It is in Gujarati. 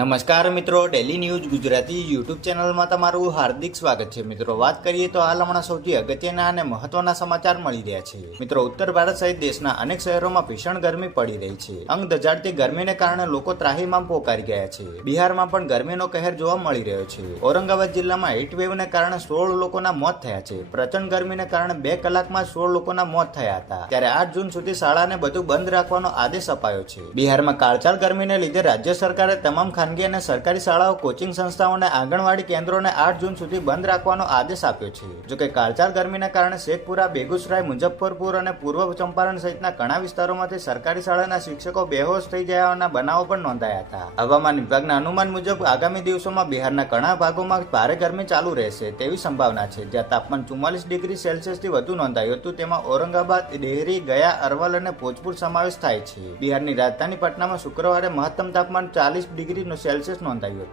નમસ્કાર મિત્રો, ડેલી ન્યૂઝ ગુજરાતી યુટ્યુબ ચેનલમાં તમારું હાર્દિક સ્વાગત છે. મિત્રો, વાત કરીએ તો હાલ હમણાં સૌથી અગત્યના અને મહત્વના સમાચાર મળી રહ્યા છે. મિત્રો, ઉત્તર ભારત સહિત દેશના અનેક શહેરોમાં ભીષણ ગરમી પડી રહી છે. અંગ દજાડતી ગરમીને કારણે લોકો ત્રાહીમામ પોકારી ગયા છે. બિહારમાં પણ ગરમીનો કહેર જોવા મળી રહ્યો છે. ઔરંગાબાદ જિલ્લામાં હીટવેવને કારણે 16 લોકોના મોત થયા છે. પ્રચંડ ગરમીને કારણે 2 કલાકમાં 16 લોકોના મોત થયા હતા. ત્યારે 8 જૂન સુધી શાળાને બધું બંધ રાખવાનો આદેશ અપાયો છે. બિહારમાં કાળઝાળ ગરમીને લીધે રાજ્ય સરકારે તમામ ખાનગી અને સરકારી શાળાઓ, કોચિંગ સંસ્થાઓ અને આંગણવાડી કેન્દ્રોને 8 જૂન સુધી બંધ રાખવાનો આદેશ આપ્યો છે. જોકે કાળઝાળ ગરમીના કારણે શેખપુરા, બેગુસરાય, મુઝફ્ફરપુર અને પૂર્વ ચંપારણ સહિતના ઘણા વિસ્તારોમાંથી સરકારી શાળાના શિક્ષકો બેહોશ થઈ જવાના બનાવો પણ નોંધાયા હતા. હવામાન વિભાગના અનુમાન મુજબ આગામી દિવસોમાં બિહારના ઘણા ભાગોમાં ભારે ગરમી ચાલુ રહેશે તેવી સંભાવના છે. જ્યાં તાપમાન 44 ડિગ્રી સેલ્સિયસથી વધુ નોંધાયું હતું, તેમાં ઔરંગાબાદ, ડેહરી, ગયા, અરવલ અને ભોજપુર સમાવેશ થાય છે. બિહારની રાજધાની પટનામાં શુક્રવારે મહત્તમ તાપમાન 40 ડિગ્રી સેલ્સિયસ નોંધાયું હતું.